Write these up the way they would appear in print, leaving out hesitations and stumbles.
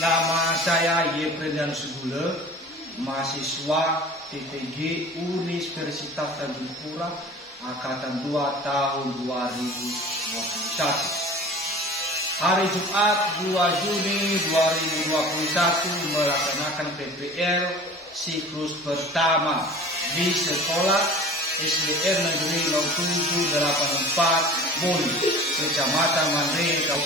Nama saya Yefrenian Sugule, mahasiswa TPG Universitas Tanjung Pura, Angkatan 2 tahun 2021. Hari Jumat 2 Juni 2021 melaksanakan PPL siklus pertama di sekolah SDN Negeri 0784 Boni, Kecamatan Mandiri.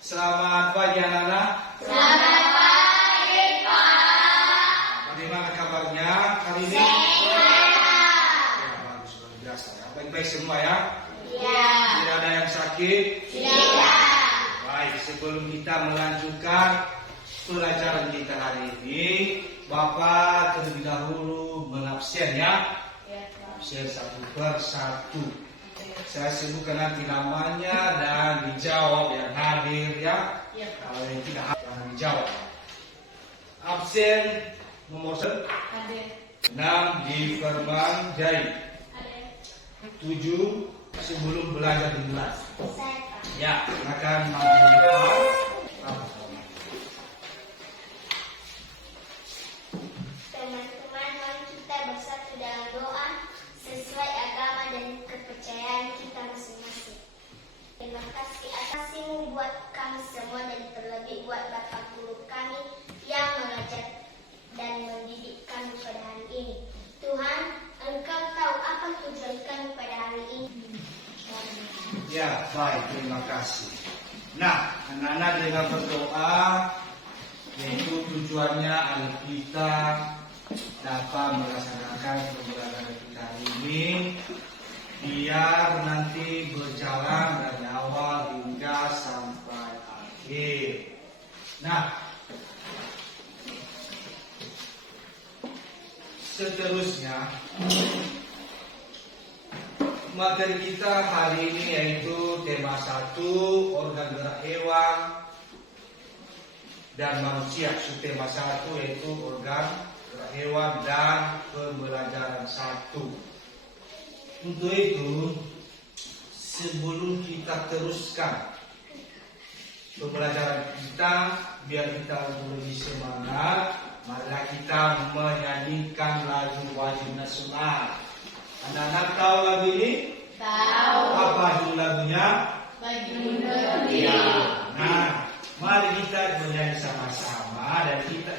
Selamat pagi anak-anak. Selamat pagi, Pak. Bagaimana kabarnya hari ini? Sehat. Ya, bagus, luar biasa ya. Baik-baik semua ya? Iya. Tidak ada yang sakit? Tidak. Baik, sebelum kita melanjutkan pelajaran kita hari ini, Bapak terlebih dahulu mengabsen ya. Absen 1/1. Saya sebutkan nanti namanya dan dijawab yang hadir ya. Kalau yang tidak hadir jangan dijawab. Absen nomor 6 di Firman Jai. 7 sebelum belajar di kelas. Ya, silakan Teman-teman, mari kita bersatu dalam doa sesuai agama dan kepercayaan kita masing-masing. Terima kasih atas-Mu buat kami semua dan terlebih buat Bapak guru kami yang mengajar dan mendidik kami pada hari ini. Tuhan, Engkau tahu apa tujuan kami pada hari ini. Ya, baik, terima kasih. Nah, anak-anak dengan berdoa, yaitu tujuannya agar kita dapat melaksanakan pembelajaran kita hari ini, biar nanti berjalan dari awal hingga sampai akhir. Nah, seterusnya materi kita hari ini yaitu tema 1, organ gerak hewan dan manusia. Subtema 1 yaitu organ gerak hewan dan pembelajaran 1. Untuk itu, sebelum kita teruskan pembelajaran kita, biar kita lebih semangat, marilah kita menyanyikan lagu wajib nasional. Anak-anak tahu lagu ini? Tahu. Apa judul lagunya? Bagi Indonesia. Nah, mari kita menyanyi sama-sama dan kita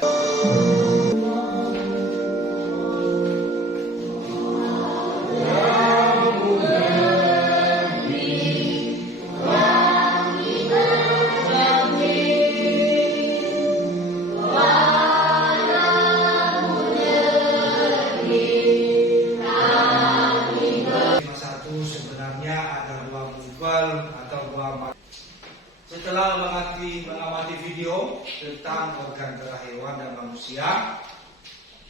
setelah mengamati video tentang organ gerak hewan dan manusia,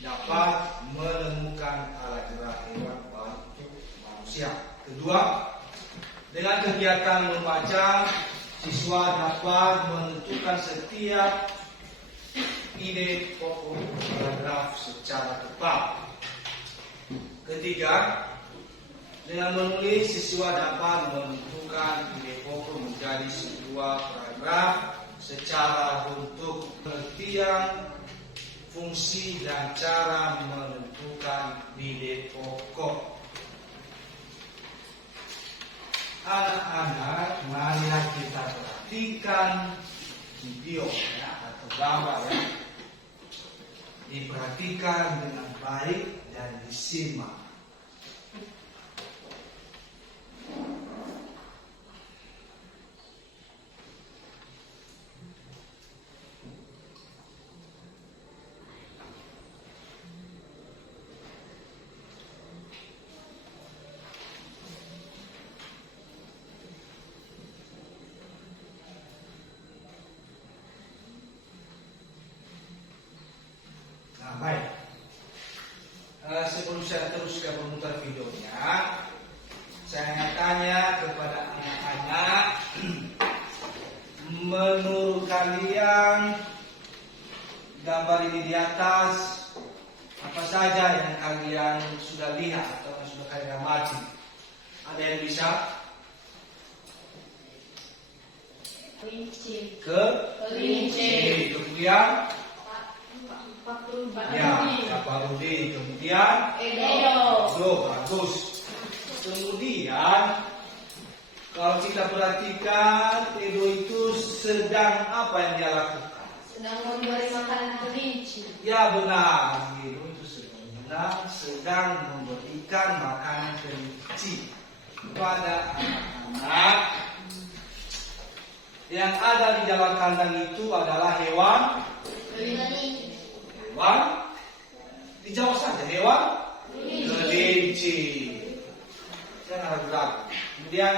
dapat menemukan alat gerak hewan bantu manusia. Kedua, dengan kegiatan membaca, siswa dapat menentukan setiap ide pokok paragraf secara tepat. Ketiga, dengan menulis, siswa dapat menentukan ide pokok menjadi sebuah paragraf secara bentuk, pengertian, fungsi, dan cara menentukan ide pokok. Anak-anak, marilah kita perhatikan video ya, atau gambar ya. Diperhatikan dengan baik dan disimak. Baik, sebelum saya teruskan memutar videonya, saya tanya kepada anak-anak, menurut kalian gambar ini di atas apa saja yang kalian sudah lihat atau yang sudah kalian amati? Ada yang bisa? Kelinci. Kemudian ya, Parudi. Kemudian Edo. Bagus. Kemudian kalau kita perhatikan, Edo itu sedang apa yang dia lakukan? Sedang memberi makanan kelinci. Ya benar, Edo itu sedang memberikan makanan kelinci kepada anak-anak. Yang ada di dalam kandang itu adalah hewan. Dijawab saja, hewan kelinci. Jangan ragu-ragu. Kemudian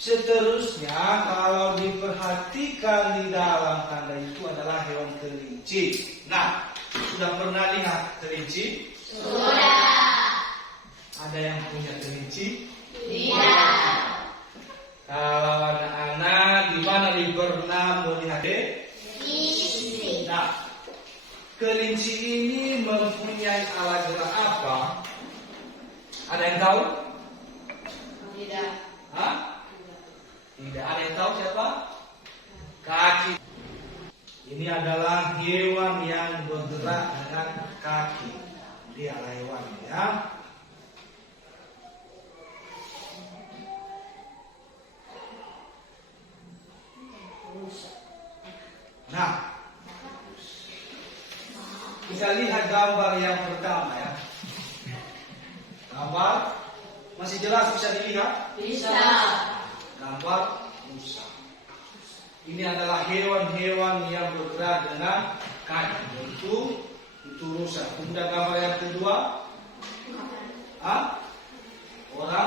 seterusnya kalau diperhatikan di dalam kandang itu adalah hewan kelinci. Nah, sudah pernah lihat kelinci? Sudah. Ada yang punya kelinci? Tidak. Kalau anak-anak di mana pernah melihat Isi. Nah, kelinci ini mempunyai alat gerak apa? Ada yang tahu? Tidak. Hah? Tidak ada yang tahu siapa? Kaki. Ini adalah hewan yang bergerak dengan kaki. Dia adalah hewan ya. Nah, kita lihat gambar yang pertama ya. Gambar masih jelas bisa dilihat? Bisa. Gambar rusa. Ini adalah hewan-hewan yang bergerak dengan kaki, yaitu itu rusa. Kemudian gambar yang kedua, orang.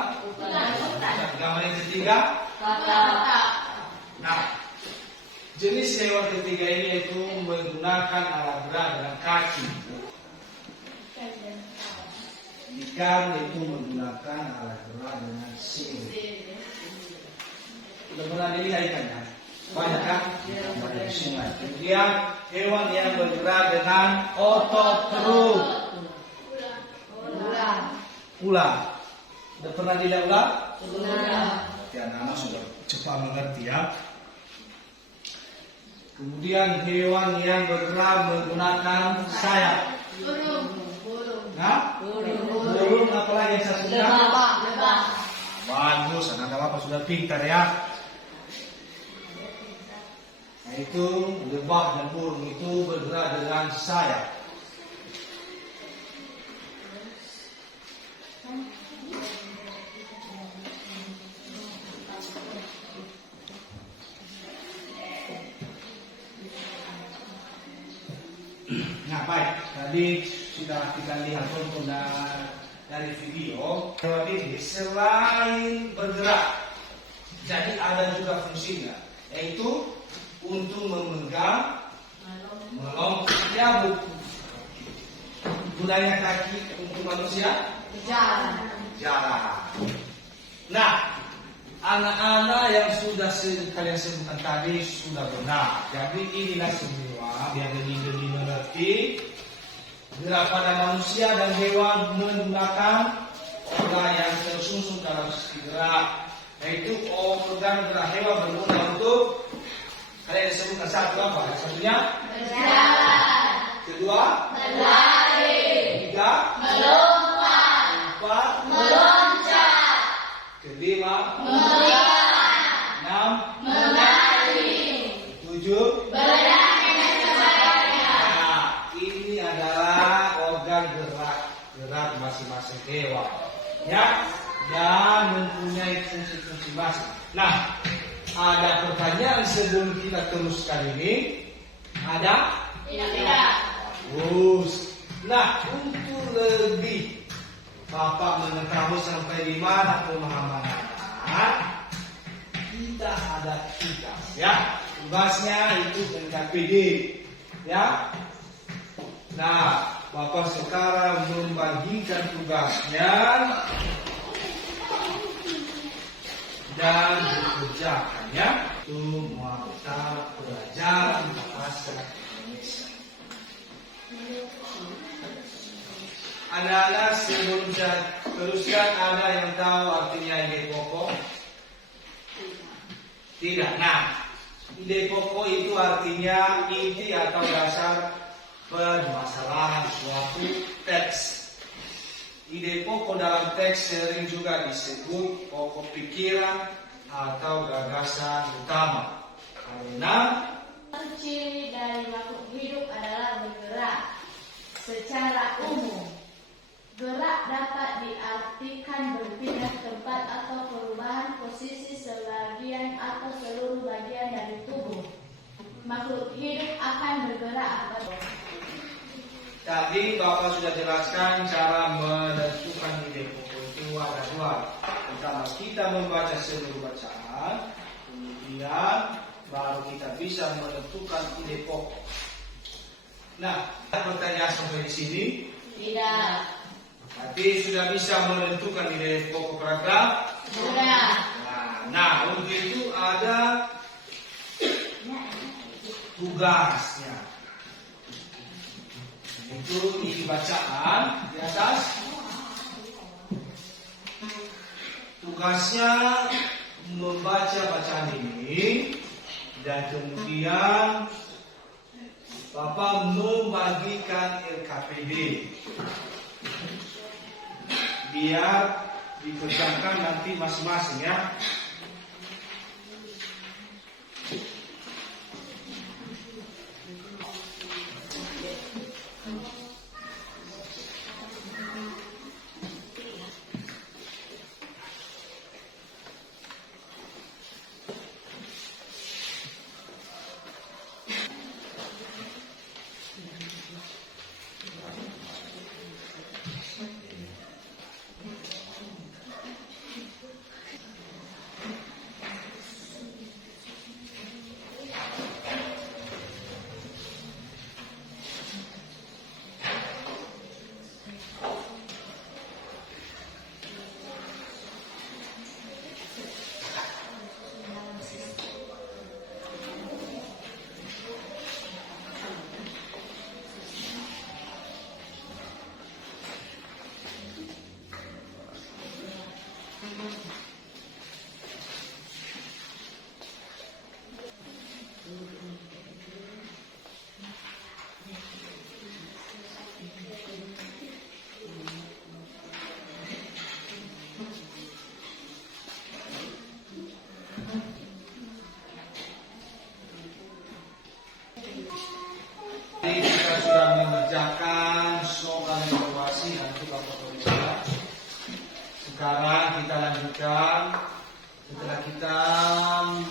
Gambar yang ketiga, nah, jenis hewan ketiga ini yaitu menggunakan alat gerak dengan kaki. Ikan itu menggunakan alat gerak dengan sirip. Sudah pernah dilihat ikannya? Banyak kan? Banyak di sungai. Kemudian hewan yang bergerak dengan otot perut. Ular. Sudah pernah dilihat ular? Berarti anak-anak sudah cepat mengerti ya. Kemudian hewan yang bergerak menggunakan sayap. Nah, burung apa lagi yang satunya? Lebah. Bagus, anak-anak sudah pintar ya. Nah, itu lebah dan burung itu bergerak dengan sayap. Nah, baik. Tadi sudah kita lihat contoh dari video. Hewan ini selain bergerak, jadi ada juga fungsinya, yaitu untuk memegang, melompat. Ya, gunanya kaki untuk manusia jalan. Nah, anak-anak yang sudah kalian sebutkan tadi sudah benar. Jadi inilah semua biar lebih mengerti. Gerak pada manusia dan hewan menggunakan organ yang tersusun dalam gerak, yaitu organ gerak hewan berguna untuk kalian disebutkan satu apa? Satunya Berjalan. Kedua Berlari. Tiga Melompat. Empat Meloncat. Kelima Melihat. Enam Menari. Tujuh Berenang dan sebagainya. Nah, ini adalah organ gerak masing-masing hewan ya, dan mempunyai fungsi-fungsi masing. Nah, ada pertanyaan sebelum kita teruskan ini? Ada? Tidak. Bagus. Nah, untuk lebih Bapak mengetahui sampai di mana pemahaman anak, kita ada tugas ya. Tugasnya itu NKPD ya. Nah, Bapak sekarang membagikan tugasnya dan bekerjakannya itu mata pelajaran bahasa Indonesia. Anak-anak sebelum saya teruskan, ada yang tahu artinya ide pokok? Tidak. Nah, Ide pokok itu artinya inti atau dasar permasalahan suatu teks. Ide pokok dalam teks sering juga disebut pokok pikiran atau gagasan utama. Karena Ciri dari makhluk hidup adalah bergerak. Secara umum, gerak dapat diartikan berpindah tempat atau perubahan posisi sebagian atau seluruh bagian dari tubuh. Makhluk hidup akan bergerak apabila tadi Bapak sudah jelaskan cara menentukan ide pokok itu ada dua. Pertama, kita membaca seluruh bacaan, kemudian baru kita bisa menentukan ide pokok. Nah, pertanyaan sampai di sini. tidak. Berarti sudah bisa menentukan ide pokok paragraf. Sudah. Nah, untuk itu ada tugasnya. Itu isi bacaan di atas. Tugasnya membaca bacaan ini dan kemudian Bapak membagikan LKPD biar dikerjakan nanti masing-masing ya. Kita sudah mengerjakan soal evaluasi dan juga fotografi. Sekarang kita lanjutkan. Setelah kita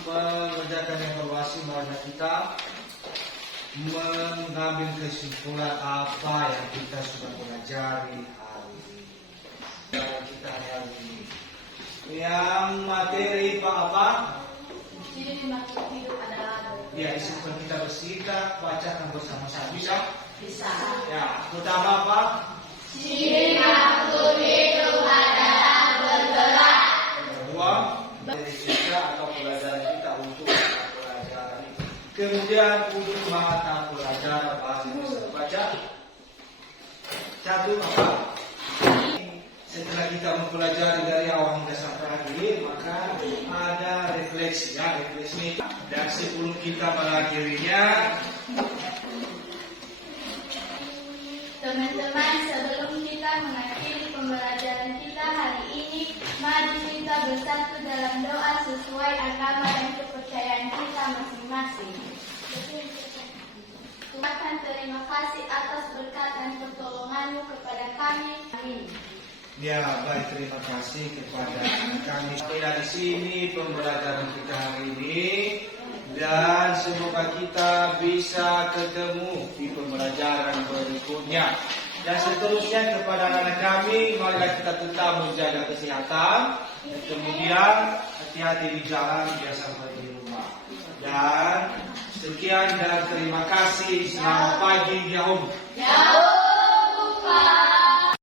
mengerjakan evaluasi, mari kita mengambil kesimpulan apa yang kita sudah pelajari hari ini. Kita hari ini. Yang materi apa? Ciri makhluk hidup adalah Ya, sebelum kita bersihkan, bacakan bersama-sama. Bisa? bisa. Ya, pertama apa? Ciri makhluk hidup adalah bergerak. Kedua, dari kita atau pelajaran kita untuk mata pelajaran. Kemudian untuk mata pelajaran bahasa Indonesia. Baca. Satu apa? Setelah kita mempelajari dari awal hingga sampai akhir, maka ada refleksi ya, refleksi. Dan sebelum kita mengakhirinya, Teman-teman, sebelum kita mengakhiri pembelajaran kita hari ini, mari kita bersatu dalam doa sesuai agama dan kepercayaan kita masing-masing. Tuhan, terima kasih atas berkat dan pertolongan-Mu kepada kami. Amin. ya baik, terima kasih kepada kami. Sampai dari sini pembelajaran kita hari ini. Dan semoga kita bisa ketemu di pembelajaran berikutnya. Dan seterusnya kepada anak-anak kami, marilah kita tetap menjaga kesehatan. Dan kemudian hati-hati di jalan, biar sampai di rumah. Dan sekian dan terima kasih. Selamat pagi, Yahum. Yahum.